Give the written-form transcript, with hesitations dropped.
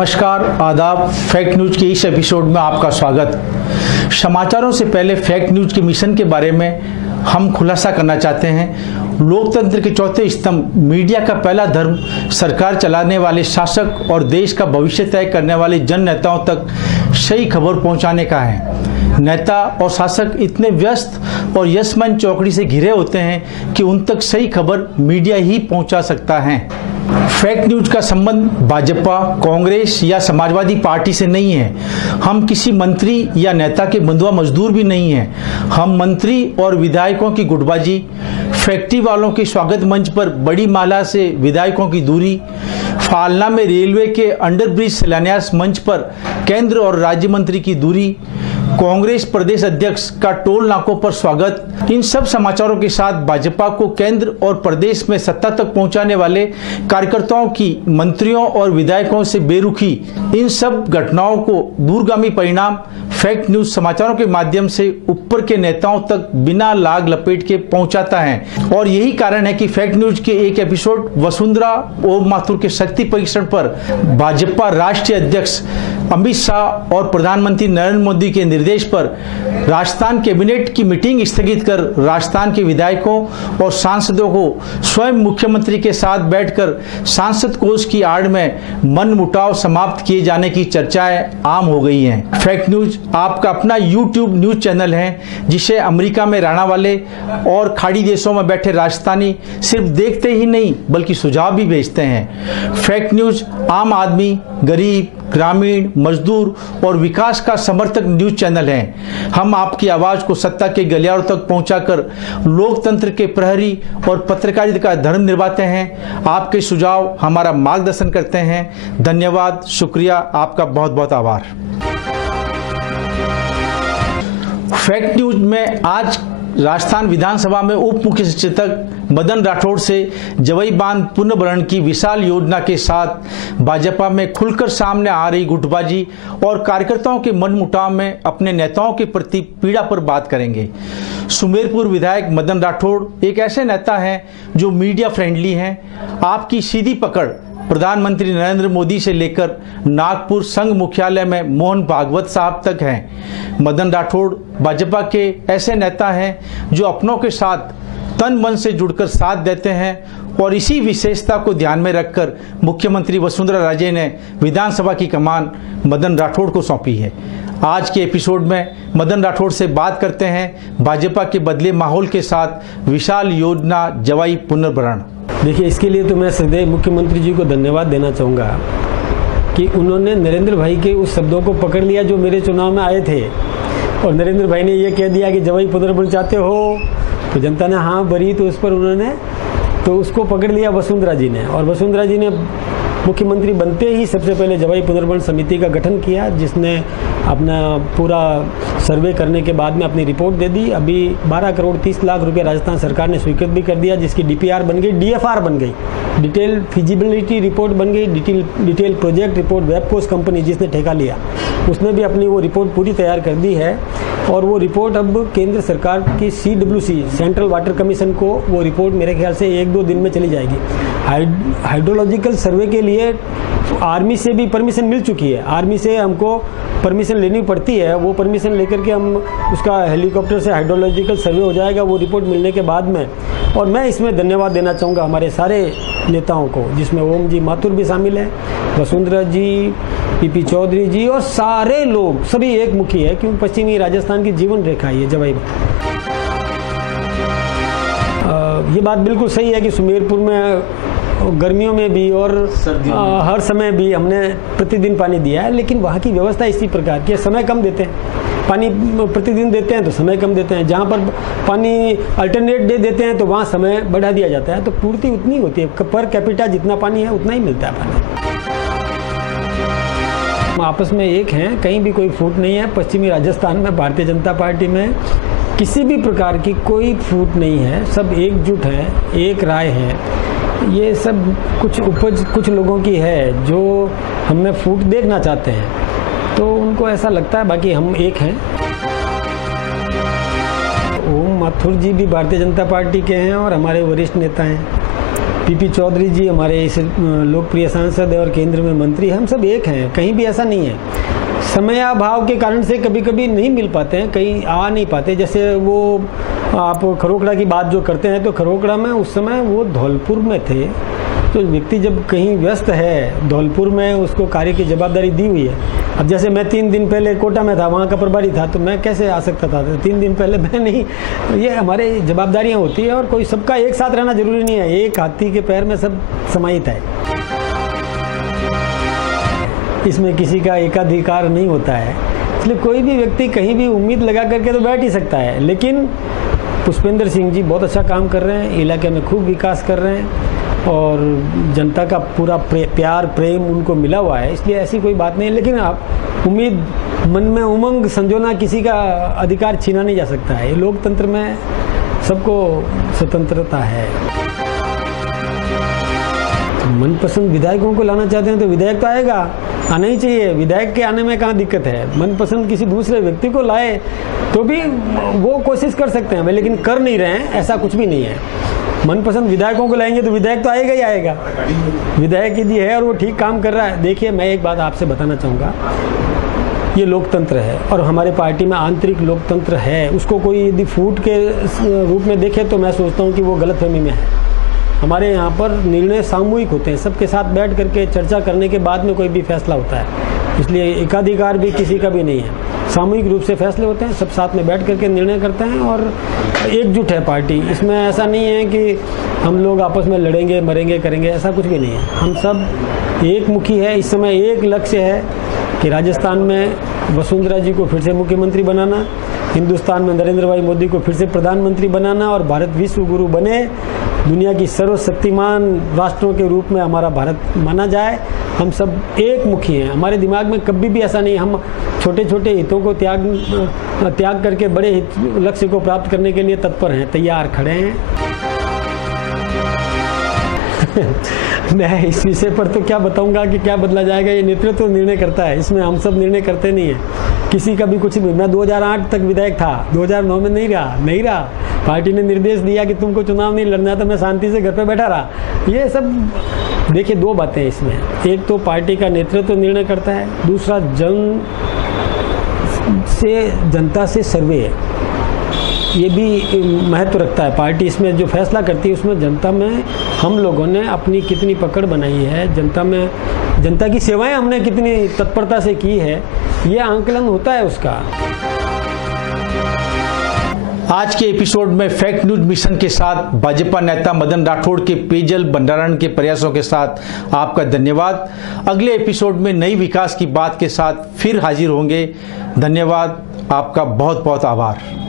नमस्कार, आदाब। Fact news के इस एपिसोड में आपका स्वागत। समाचारों से पहले फैक्ट न्यूज के मिशन के बारे में हम खुलासा करना चाहते हैं। लोकतंत्र के चौथे स्तंभ मीडिया का पहला धर्म सरकार चलाने वाले शासक और देश का भविष्य तय करने वाले जन नेताओं तक सही खबर पहुंचाने का है। नेता और शासक इतने व्यस्त और यशमन चौकड़ी से घिरे होते हैं कि उन तक सही खबर मीडिया ही पहुंचा सकता है। फैक्ट न्यूज का संबंध भाजपा, कांग्रेस या समाजवादी पार्टी से नहीं है। हम किसी मंत्री या नेता के बंधुआ मजदूर भी नहीं हैं। हम मंत्री और विधायकों की गुटबाजी, फैक्ट्री वालों के स्वागत मंच पर बड़ी माला से विधायकों की दूरी, फालना में रेलवे के अंडरब्रिज शिलान्यास मंच पर केंद्र और राज्य मंत्री की दूरी, कांग्रेस प्रदेश अध्यक्ष का टोल नाकों पर स्वागत, इन सब समाचारों के साथ भाजपा को केंद्र और प्रदेश में सत्ता तक पहुंचाने वाले कार्यकर्ताओं की मंत्रियों और विधायकों से बेरुखी, इन सब घटनाओं को दूरगामी परिणाम फैक्ट न्यूज समाचारों के माध्यम से ऊपर के नेताओं तक बिना लाग लपेट के पहुंचाता है। और यही कारण है कि फैक्ट न्यूज के एक एपिसोड वसुंधरा ओम माथुर के शक्ति परीक्षण पर भाजपा राष्ट्रीय अध्यक्ष अमित शाह और प्रधानमंत्री नरेंद्र मोदी के निर्देश पर राजस्थान कैबिनेट की मीटिंग स्थगित कर राजस्थान के विधायकों और सांसदों को स्वयं मुख्यमंत्री के साथ बैठकर सांसद कोष की आड़ में मनमुटाव समाप्त किए जाने की चर्चाएं आम हो गई हैं। फैक्ट न्यूज आपका अपना यूट्यूब न्यूज चैनल है, जिसे अमेरिका में रहने वाले और खाड़ी देशों में बैठे राजस्थानी सिर्फ देखते ही नहीं बल्कि सुझाव भी भेजते हैं। फैक्ट न्यूज आम आदमी, गरीब, ग्रामीण, मजदूर और विकास का समर्थक न्यूज चैनल है। हम आपकी आवाज को सत्ता के गलियारों तक पहुंचाकर लोकतंत्र के प्रहरी और पत्रकारिता का धर्म निभाते हैं। आपके सुझाव हमारा मार्गदर्शन करते हैं। धन्यवाद, शुक्रिया, आपका बहुत बहुत आभार। फैक्ट न्यूज में आज राजस्थान विधानसभा में उप मुख्य सचेतक मदन राठौड़ से जवई बांध पुनर्भरण की विशाल योजना के साथ भाजपा में खुलकर सामने आ रही गुटबाजी और कार्यकर्ताओं के मनमुटाव में अपने नेताओं के प्रति पीड़ा पर बात करेंगे। सुमेरपुर विधायक मदन राठौड़ एक ऐसे नेता हैं जो मीडिया फ्रेंडली हैं। आपकी सीधी पकड़ प्रधानमंत्री नरेंद्र मोदी से लेकर नागपुर संघ मुख्यालय में मोहन भागवत साहब तक हैं। मदन राठौड़ भाजपा के ऐसे नेता हैं जो अपनों के साथ तन मन से जुड़कर साथ देते हैं और इसी विशेषता को ध्यान में रखकर मुख्यमंत्री वसुंधरा राजे ने विधानसभा की कमान मदन राठौड़ को सौंपी है। आज के एपिसोड में मदन राठौड़ से बात करते हैं भाजपा के बदले माहौल के साथ विशाल योजना जवाई पुनर्भरण। देखिए, इसके लिए तो मैं सदैव मुख्यमंत्री जी को धन्यवाद देना चाहूँगा कि उन्होंने नरेंद्र भाई के उस शब्दों को पकड़ लिया जो मेरे चुनाव में आए थे, और नरेंद्र भाई ने ये कह दिया कि जवाई पुनर्भरण चाहते हो, तो जनता ने हाँ भरी, तो उस पर उन्होंने तो उसको पकड़ लिया वसुंधरा जी ने। और वसुंधरा जी ने मुख्यमंत्री बनते ही सबसे पहले जवाई पुनर्भरण समिति का गठन किया, जिसने अपना पूरा सर्वे करने के बाद में अपनी रिपोर्ट दे दी। अभी 12 करोड़ 30 लाख रुपए राजस्थान सरकार ने स्वीकृत भी कर दिया, जिसकी DPR बन गई, DFR बन गई, डिटेल फिजिबिलिटी रिपोर्ट बन गई, डिटेल प्रोजेक्ट रिपोर्ट। वेबकोस कंपनी जिसने ठेका लिया उसने भी अपनी वो रिपोर्ट पूरी तैयार कर दी है, और वो रिपोर्ट अब केंद्र सरकार की CWC सेंट्रल वाटर कमीशन को वो रिपोर्ट मेरे ख्याल से 1-2 दिन में चली जाएगी। हाइड्रोलॉजिकल सर्वे के लिए आर्मी से भी परमिशन मिल चुकी है। आर्मी से हमको परमिशन लेनी पड़ती है, वो परमिशन लेकर के हम उसका हेलीकॉप्टर से हाइड्रोलॉजिकल सर्वे हो जाएगा वो रिपोर्ट मिलने के बाद में। और मैं इसमें धन्यवाद देना चाहूँगा हमारे सारे नेताओं को, जिसमें ओम जी माथुर भी शामिल है, वसुंधरा जी, PP चौधरी जी, और सारे लोग सभी एक मुखी है, क्योंकि पश्चिमी राजस्थान की जीवन रेखा है ये जवाई। ये बात बिल्कुल सही है कि सुमेरपुर में गर्मियों में भी और हर समय भी हमने प्रतिदिन पानी दिया है, लेकिन वहाँ की व्यवस्था इसी प्रकार की है, समय कम देते हैं। पानी प्रतिदिन देते हैं तो समय कम देते हैं, जहाँ पर पानी अल्टरनेट डे देते हैं तो वहाँ समय बढ़ा दिया जाता है, तो पूर्ति उतनी होती है, पर कैपिटा जितना पानी है उतना ही मिलता है पानी। आपस में एक हैं, कहीं भी कोई फूट नहीं है। पश्चिमी राजस्थान में भारतीय जनता पार्टी में किसी भी प्रकार की कोई फूट नहीं है, सब एकजुट हैं, एक राय है। ये सब कुछ लोगों की है जो हमें फूट देखना चाहते हैं, तो उनको ऐसा लगता है, बाकी हम एक हैं। ओम माथुर जी भी भारतीय जनता पार्टी के हैं और हमारे वरिष्ठ नेता हैं। पीपी चौधरी जी हमारे इस लोकप्रिय सांसद और केंद्र में मंत्री, हम सब एक हैं, कहीं भी ऐसा नहीं है। समयाभाव के कारण से कभी कभी नहीं मिल पाते हैं, कहीं आ नहीं पाते। जैसे वो आप खरोखड़ा की बात जो करते हैं, तो खरोखड़ा में उस समय वो धौलपुर में थे, तो व्यक्ति जब कहीं व्यस्त है धौलपुर में, उसको कार्य की जवाबदारी दी हुई है। अब जैसे मैं 3 दिन पहले कोटा में था, वहाँ का प्रभारी था, तो मैं कैसे आ सकता था? 3 दिन पहले मैं नहीं, ये हमारे जवाबदारियाँ होती है और कोई सबका एक साथ रहना जरूरी नहीं है, एक हाथी के पैर में सब समाहित है, इसमें किसी का एकाधिकार नहीं होता है। इसलिए कोई भी व्यक्ति कहीं भी उम्मीद लगा करके तो बैठ ही सकता है। लेकिन पुष्पेंद्र सिंह जी बहुत अच्छा काम कर रहे हैं, इलाके में खूब विकास कर रहे हैं और जनता का पूरा प्यार प्रेम उनको मिला हुआ है, इसलिए ऐसी कोई बात नहीं है। लेकिन आप उम्मीद मन में उमंग संजोना किसी का अधिकार छीना नहीं जा सकता है। ये लोकतंत्र में सबको स्वतंत्रता है। मनपसंद विधायकों को लाना चाहते हैं तो विधायक तो आएगा, आना ही चाहिए, विधायक के आने में कहाँ दिक्कत है। मनपसंद किसी दूसरे व्यक्ति को लाए तो भी वो कोशिश कर सकते हैं, लेकिन कर नहीं रहे हैं, ऐसा कुछ भी नहीं है। मनपसंद विधायकों को लाएंगे तो विधायक तो आएगा ही आएगा। विधायक यदि है और वो ठीक काम कर रहा है, देखिए मैं एक बात आपसे बताना चाहूँगा, ये लोकतंत्र है और हमारे पार्टी में आंतरिक लोकतंत्र है। उसको कोई यदि फूट के रूप में देखे तो मैं सोचता हूँ कि वो गलतफहमी में है। हमारे यहाँ पर निर्णय सामूहिक होते हैं, सबके साथ बैठ करके चर्चा करने के बाद में कोई भी फैसला होता है, इसलिए एकाधिकार भी किसी का भी नहीं है। सामूहिक रूप से फैसले होते हैं, सब साथ में बैठ करके निर्णय करते हैं और एकजुट है पार्टी। इसमें ऐसा नहीं है कि हम लोग आपस में लड़ेंगे मरेंगे करेंगे, ऐसा कुछ भी नहीं है। हम सब एक मुखी है। इस समय एक लक्ष्य है कि राजस्थान में वसुंधरा जी को फिर से मुख्यमंत्री बनाना, हिंदुस्तान में नरेंद्र भाई मोदी को फिर से प्रधानमंत्री बनाना और भारत विश्व गुरु बने, दुनिया की सर्वशक्तिमान राष्ट्रों के रूप में हमारा भारत माना जाए। हम सब एक मुखी हैं, हमारे दिमाग में कभी भी ऐसा नहीं, हम छोटे छोटे हितों को त्याग करके बड़े लक्ष्य को प्राप्त करने के लिए तत्पर हैं, तैयार खड़े हैं। मैं इस विषय पर तो क्या बताऊंगा कि क्या बदला जाएगा, ये नेतृत्व तो निर्णय करता है, इसमें हम सब निर्णय करते नहीं है। किसी का भी कुछ भी, मैं 2008 तक विधायक था, 2009 में नहीं रहा। पार्टी ने निर्देश दिया कि तुमको चुनाव नहीं लड़ना, तो मैं शांति से घर पे बैठा रहा। ये सब देखिए, 2 बातें इसमें, एक तो पार्टी का नेतृत्व निर्णय करता है, दूसरा जनता से सर्वे ये भी महत्व रखता है। पार्टी इसमें जो फैसला करती है उसमें जनता में हम लोगों ने अपनी कितनी पकड़ बनाई है, जनता की सेवाएं हमने कितनी तत्परता से की है, ये आंकलन होता है उसका। आज के एपिसोड में फैक्ट न्यूज मिशन के साथ भाजपा नेता मदन राठौड़ के पेयजल भंडारण के प्रयासों के साथ आपका धन्यवाद। अगले एपिसोड में नई विकास की बात के साथ फिर हाजिर होंगे। धन्यवाद, आपका बहुत बहुत आभार।